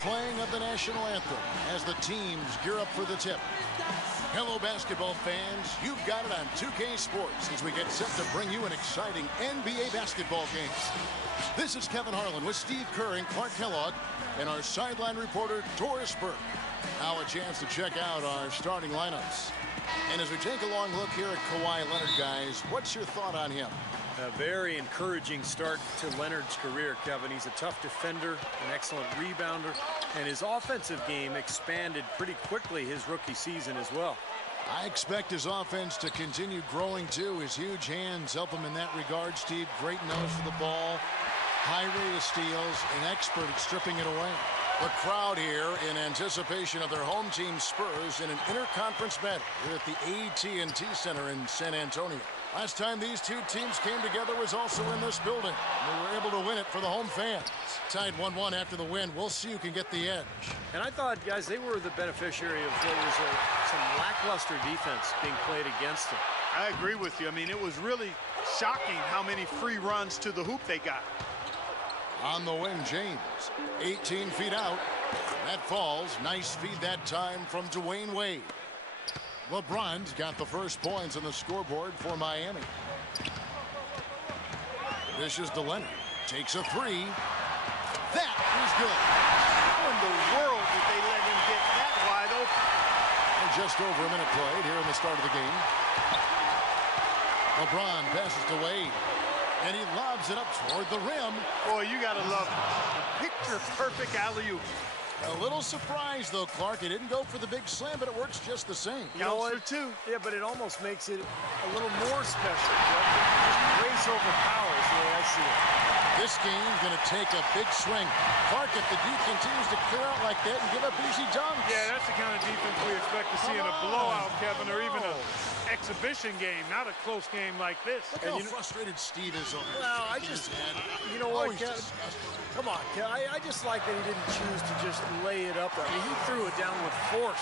Playing of the national anthem as the teams gear up for the tip. Hello, basketball fans. You've got it on 2K Sports as we get set to bring you an exciting NBA basketball game. This is Kevin Harlan with Steve Kerr and Clark Kellogg and our sideline reporter, Doris Burke. Now a chance to check out our starting lineups. And as we take a long look here at Kawhi Leonard, guys, what's your thought on him? A very encouraging start to Leonard's career, Kevin. He's a tough defender, an excellent rebounder, and his offensive game expanded pretty quickly his rookie season as well. I expect his offense to continue growing, too. His huge hands help him in that regard, Steve. Great nose for the ball, high rate of steals, an expert at stripping it away. The crowd here in anticipation of their home team Spurs in an interconference battle here at the AT&T Center in San Antonio. Last time these two teams came together was also in this building. They were able to win it for the home fans. Tied 1-1 after the win. We'll see who can get the edge. And I thought, guys, they were the beneficiary of what was some lackluster defense being played against them. I agree with you. I mean, it was really shocking how many free runs to the hoop they got. On the wing, James. 18 feet out. That falls. Nice feed that time from Dwayne Wade. LeBron's got the first points on the scoreboard for Miami. Dishes to Leonard. Takes a three. That is good. How in the world did they let him get that wide open? And just over a minute played here in the start of the game. LeBron passes to Wade. And he lobs it up toward the rim. Boy, you got to love it. Picture-perfect alley-oop. A little surprised, though, Clark. It didn't go for the big slam, but it works just the same. You know what? Too. Yeah, but it almost makes it a little more special. Just grace over power is the way I see it. This game's going to take a big swing. Clark, if the D continues to clear out like that and give up easy dunks. Yeah, that's the kind of defense we expect to see in a blowout, Kevin, or even an exhibition game, not a close game like this. Look how frustrated Steve is over this. Well, I just, you know what, come on, I just like that he didn't choose to just lay it up there. I mean, he threw it down with force.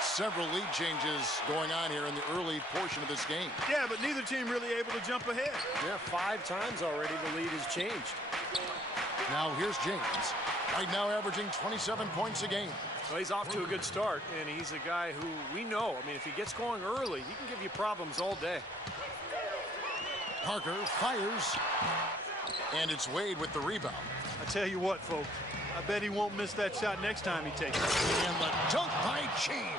Several lead changes going on here in the early portion of this game. Yeah, but neither team really able to jump ahead. Yeah, 5 times already the lead has changed. Now here's James. Right now averaging 27 points a game. Well, he's off to a good start, and he's a guy who we know. I mean, if he gets going early, he can give you problems all day. Parker fires, and it's Wade with the rebound. I tell you what, folks, I bet he won't miss that shot next time he takes it. And the dunk by James.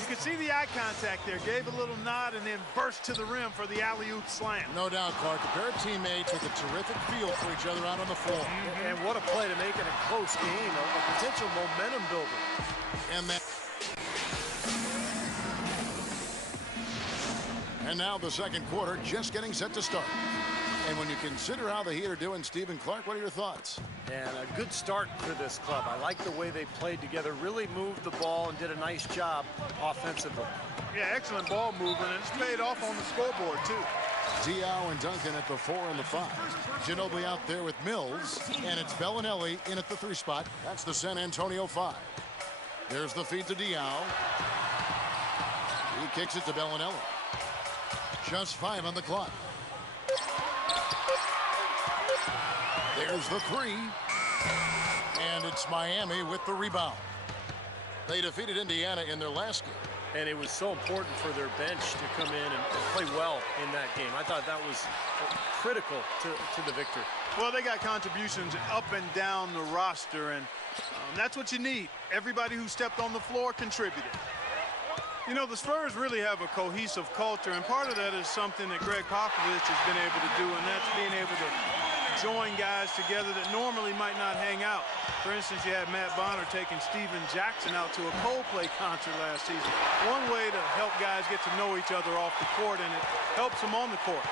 You can see the eye contact there. Gave a little nod and then burst to the rim for the alley-oop slam. No doubt, Clark. A pair of teammates with a terrific feel for each other out on the floor. And what a play to make it a close game, a potential momentum builder. And now the second quarter just getting set to start. And when you consider how the Heat are doing, Stephen Clark, what are your thoughts? And a good start for this club. I like the way they played together, really moved the ball and did a nice job offensively. Yeah, excellent ball movement, and it's paid off on the scoreboard, too. Diaw and Duncan at the 4 and the 5. Ginobili out there with Mills, and it's Bellinelli in at the 3 spot. That's the San Antonio 5. There's the feed to Diaw. He kicks it to Bellinelli. Just 5 on the clock. There's the 3. And it's Miami with the rebound. They defeated Indiana in their last game. And it was so important for their bench to come in and play well in that game. I thought that was critical to the victory. Well, they got contributions up and down the roster, and that's what you need. Everybody who stepped on the floor contributed. You know, the Spurs really have a cohesive culture, and part of that is something that Greg Popovich has been able to do, and that's being able to join guys together that normally might not hang out. For instance, you had Matt Bonner taking Steven Jackson out to a Coldplay concert last season. One way to help guys get to know each other off the court, and it helps them on the court.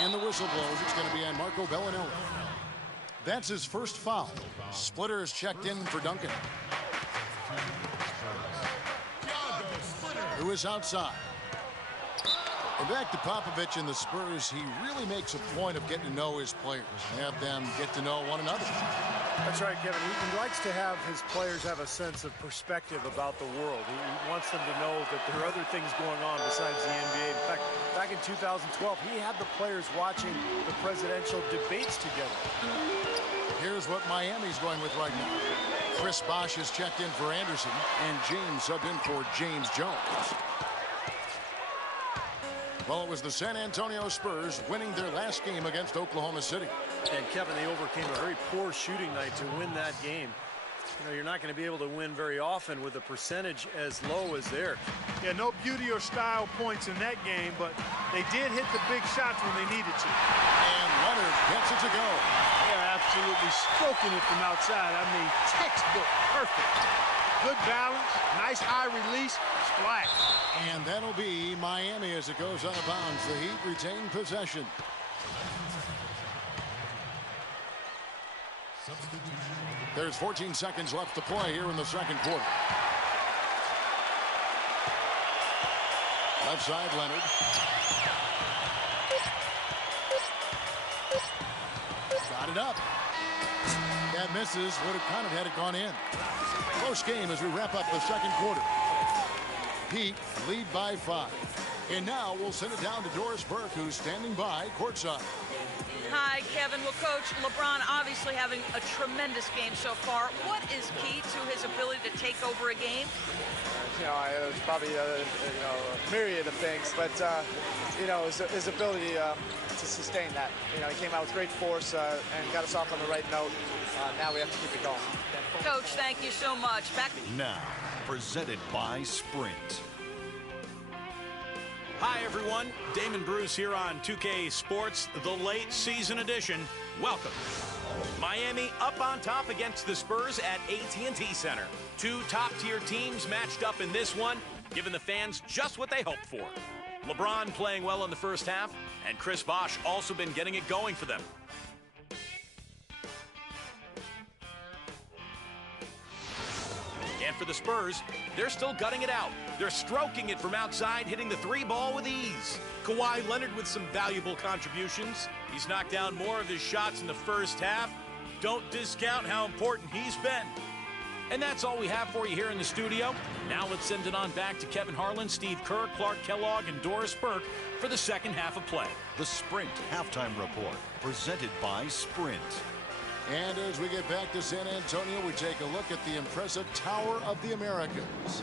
And the whistle blows. It's going to be on Marco Bellinelli. That's his first foul. Splitter is checked in for Duncan, who is outside. And back to Popovich and the Spurs, he really makes a point of getting to know his players and have them get to know one another. That's right, Kevin. He likes to have his players have a sense of perspective about the world. He wants them to know that there are other things going on besides the NBA. In fact, back in 2012, he had the players watching the presidential debates together. Here's what Miami's going with right now. Chris Bosh has checked in for Anderson, and James subbed in for James Jones. Well, it was the San Antonio Spurs winning their last game against Oklahoma City. And, Kevin, they overcame a very poor shooting night to win that game. You know, you're not going to be able to win very often with a percentage as low as theirs. Yeah, no beauty or style points in that game, but they did hit the big shots when they needed to. And Leonard gets it to go. They're absolutely stroking it from outside. I mean, textbook perfect. Good balance, nice high release, splash. And that'll be Miami as it goes out of bounds. The Heat retain possession. There's 14 seconds left to play here in the second quarter. Left side, Leonard. Got it up. That misses. Would have kind of had it gone in. Close game as we wrap up the second quarter. Heat lead by 5. And now we'll send it down to Doris Burke, who's standing by courtside. Hi, Kevin. Well, Coach, LeBron obviously having a tremendous game so far. What is key to his ability to take over a game? You know, it's probably a myriad of things, but you know, his ability to sustain that. You know, he came out with great force and got us off on the right note. Now we have to keep it going. Coach, thank you so much. Back now, presented by Sprint. Hi, everyone. Damon Bruce here on 2K Sports, the late season edition. Welcome. Miami up on top against the Spurs at AT&T Center. Two top-tier teams matched up in this one, giving the fans just what they hoped for. LeBron playing well in the first half, and Chris Bosh also been getting it going for them. And for the Spurs, they're still gutting it out. They're stroking it from outside, hitting the three ball with ease. Kawhi Leonard with some valuable contributions. He's knocked down more of his shots in the first half. Don't discount how important he's been. And that's all we have for you here in the studio. Now let's send it on back to Kevin Harlan, Steve Kerr, Clark Kellogg, and Doris Burke for the second half of play. The Sprint Halftime Report, presented by Sprint. And as we get back to San Antonio, we take a look at the impressive Tower of the Americas.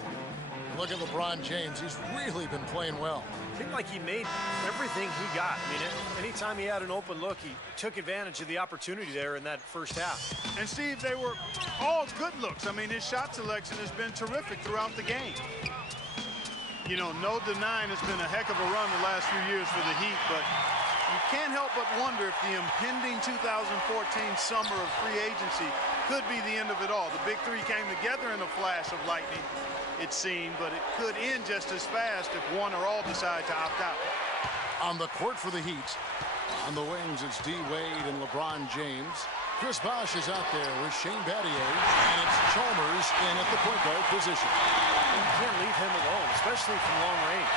Look at LeBron James. He's really been playing well. Seemed like he made everything he got. I mean, anytime he had an open look, he took advantage of the opportunity there in that first half. And, Steve, they were all good looks. I mean, his shot selection has been terrific throughout the game. You know, no denying it's been a heck of a run the last few years for the Heat, but you can't help but wonder if the impending 2014 summer of free agency could be the end of it all. The big three came together in a flash of lightning, it seemed, but it could end just as fast if one or all decide to opt out. On the court for the Heat, on the wings, it's D. Wade and LeBron James. Chris Bosh is out there with Shane Battier, and it's Chalmers in at the point guard position. You can't leave him alone, especially from long range.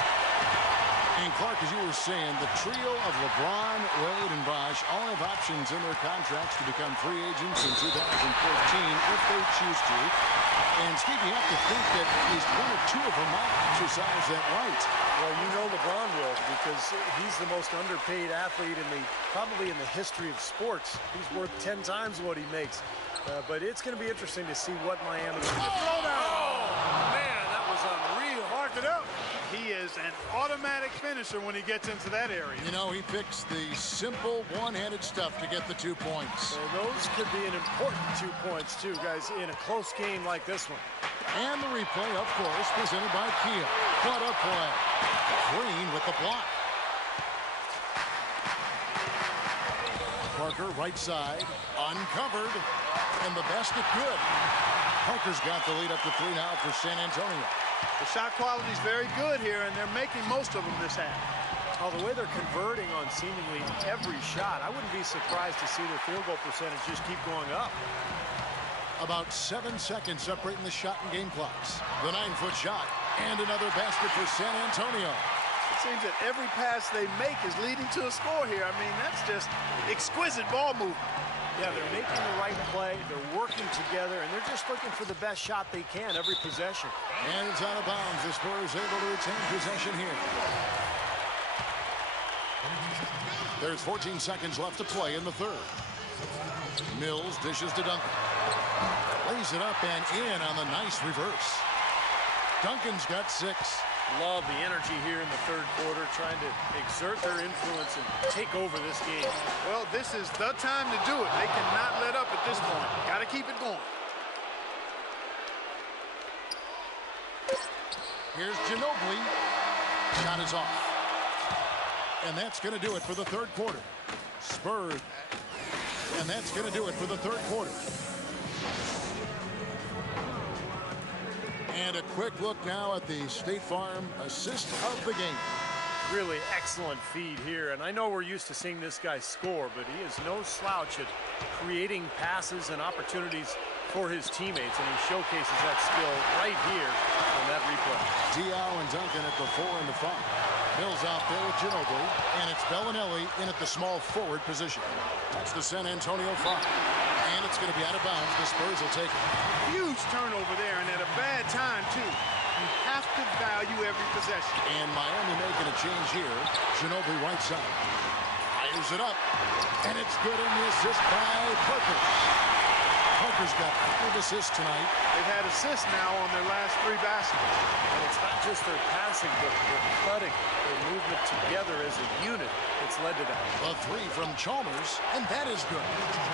And Clark, as you were saying, the trio of LeBron, Wade, and Bosh all have options in their contracts to become free agents in 2014 if they choose to. And Steve, you have to think that at least one or two of them might exercise that right. Well, you know LeBron will, because he's the most underpaid athlete probably in the history of sports. He's worth 10 times what he makes. But it's going to be interesting to see what Miami can do. Man, that was unreal. Mark it up. He is an automatic finisher when he gets into that area. You know, he picks the simple one-handed stuff to get the 2 points. Well, those could be an important 2 points, too, guys, in a close game like this one. And the replay, of course, presented by Kia. What a play. Green with the block. Parker, right side, uncovered, and the basket good. Parker's got the lead up to 3 now for San Antonio. The shot quality is very good here, and they're making most of them this half. Oh, the way they're converting on seemingly every shot, I wouldn't be surprised to see their field goal percentage just keep going up. About 7 seconds separating the shot and game clocks. The 9-foot shot, and another basket for San Antonio. It's Seems that every pass they make is leading to a score here. I mean, that's just exquisite ball movement. Yeah, they're making the right play, they're working together, and they're just looking for the best shot they can every possession. And it's out of bounds. The Spurs able to retain possession here. There's 14 seconds left to play in the third. Mills dishes to Duncan. Lays it up and in on the nice reverse. Duncan's got 6. Love the energy here in the third quarter, trying to exert their influence and take over this game. Well, this is the time to do it. They cannot let up at this point. Got to keep it going. Here's Ginobili. Shot is off. And that's going to do it for the third quarter. Spurs. And that's going to do it for the third quarter. And a quick look now at the State Farm assist of the game. Really excellent feed here, and I know we're used to seeing this guy score, but he is no slouch at creating passes and opportunities for his teammates, and he showcases that skill right here on that replay. Diao and Duncan at the 4 and the 5. Mills out there with Ginobili, and it's Bellinelli in at the small forward position. That's the San Antonio 5. And it's going to be out of bounds. The Spurs will take it. Huge turnover there, and at a bad time, too. You have to value every possession. And Miami making a change here. Ginobili right side. Fires it up. And it's good in the assist by Parker. Parker's got 5 assists tonight. They've had assists now on their last 3 baskets. And it's not just their passing, but their cutting, their movement together as a unit that's led to that. A 3 from Chalmers, and that is good.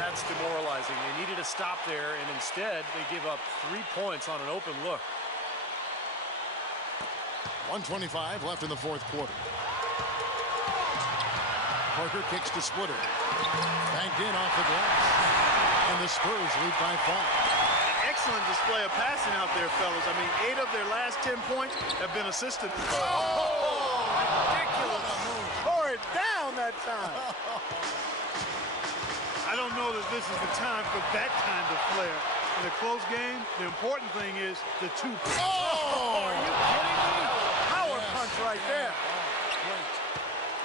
That's demoralizing. They needed to stop there, and instead they give up 3 points on an open look. 1:25 left in the fourth quarter. Parker kicks to Splitter. Banked in off the glass. And the Spurs lead by 5. Excellent display of passing out there, fellas. I mean, 8 of their last 10 points have been assisted. Oh, ridiculous. Tore it down that time. I don't know that this is the time for that kind of flair. In a close game, the important thing is the 2 points. Oh, are you kidding me? Power punch right there.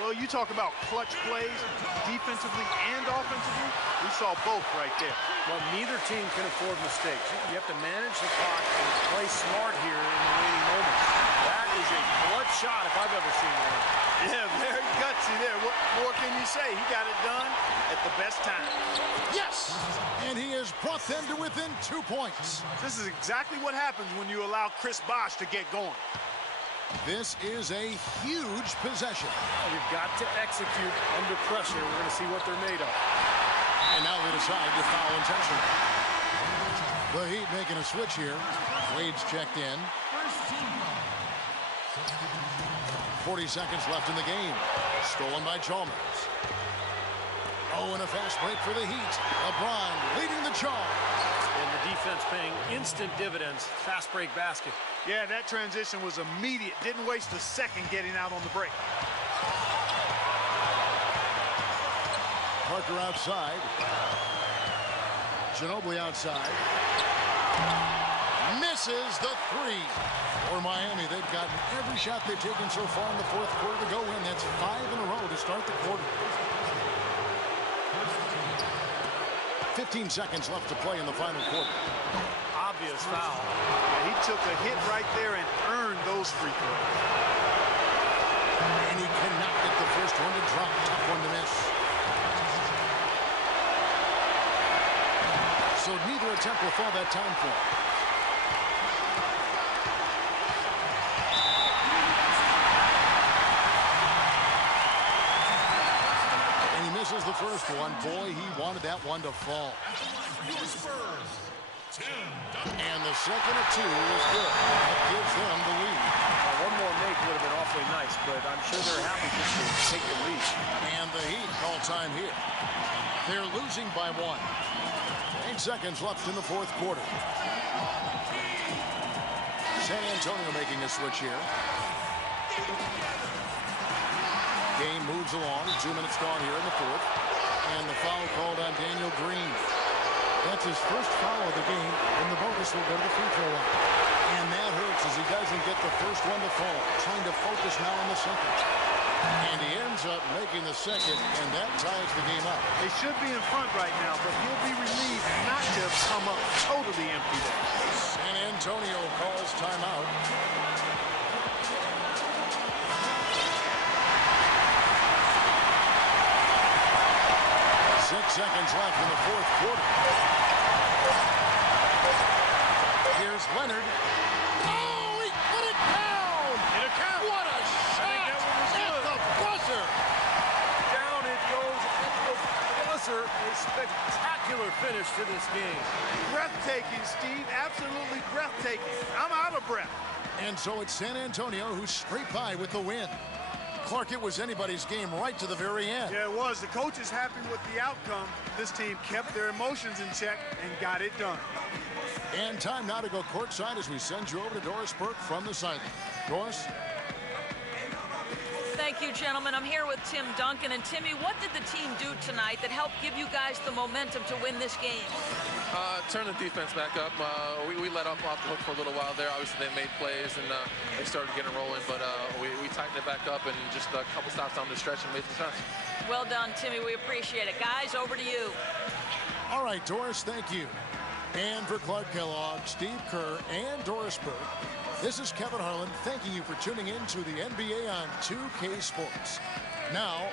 Well, you talk about clutch plays, defensively and offensively. We saw both right there. Well, neither team can afford mistakes. You have to manage the clock and play smart here in the remaining moments. That is a clutch shot if I've ever seen one. Yeah, very gutsy there. What more can you say? He got it done at the best time. Yes! And he has brought them to within 2 points. This is exactly what happens when you allow Chris Bosh to get going. This is a huge possession. You've got to execute under pressure. We're going to see what they're made of. And now they decide to foul intentionally. The Heat making a switch here. Wade's checked in. 40 seconds left in the game. Stolen by Chalmers. Oh, and a fast break for the Heat. LeBron leading the charge. And the defense paying instant dividends. Fast break basket. Yeah, that transition was immediate. Didn't waste a second getting out on the break. Parker outside. Ginobili outside. Misses the 3. For Miami, they've gotten every shot they've taken so far in the fourth quarter to go in. That's 5 in a row to start the quarter. 15 seconds left to play in the final quarter. Obvious foul. Yeah, he took a hit right there and earned those free throws. And he cannot get the first one to drop. Tough one to miss. So neither attempt will fall that time for him. And he misses the first one. Boy, he wanted that one to fall. And the second of 2 is good. That gives them the lead. One more make would have been awfully nice, but I'm sure they're happy just to take the lead. And the Heat call time here. They're losing by 1. 8 seconds left in the fourth quarter. San Antonio making a switch here. Game moves along. 2 minutes gone here in the fourth. And the foul called on Daniel Green. That's his first foul of the game, and the bonus will go to the free throw line. And that hurts as he doesn't get the first one to fall. Trying to focus now on the second. And he ends up making the second, and that ties the game up. They should be in front right now, but he'll be relieved not to have come up totally empty there. San Antonio calls timeout. 6 seconds left in the fourth quarter. Here's Leonard. Oh, he put it down! And a count. What a shot! At the buzzer! Down it goes at the buzzer. A spectacular finish to this game. Breathtaking, Steve. Absolutely breathtaking. I'm out of breath. And so it's San Antonio who's straight by with the win. Clark, it was anybody's game right to the very end. Yeah, it was. The coach is happy with the outcome. This team kept their emotions in check and got it done. And time now to go courtside as we send you over to Doris Burke from the sideline. Doris? Thank you, gentlemen. I'm here with Tim Duncan. And Timmy, what did the team do tonight that helped give you guys the momentum to win this game? Turn the defense back up. We let off the hook for a little while there. Obviously, they made plays and they started getting rolling, but we tightened it back up and just a couple stops down the stretch and made some shots. Well done, Timmy. We appreciate it. Guys, over to you. All right, Doris, thank you. And for Clark Kellogg, Steve Kerr, and Doris Burke, this is Kevin Harlan thanking you for tuning in to the NBA on 2K Sports. Now...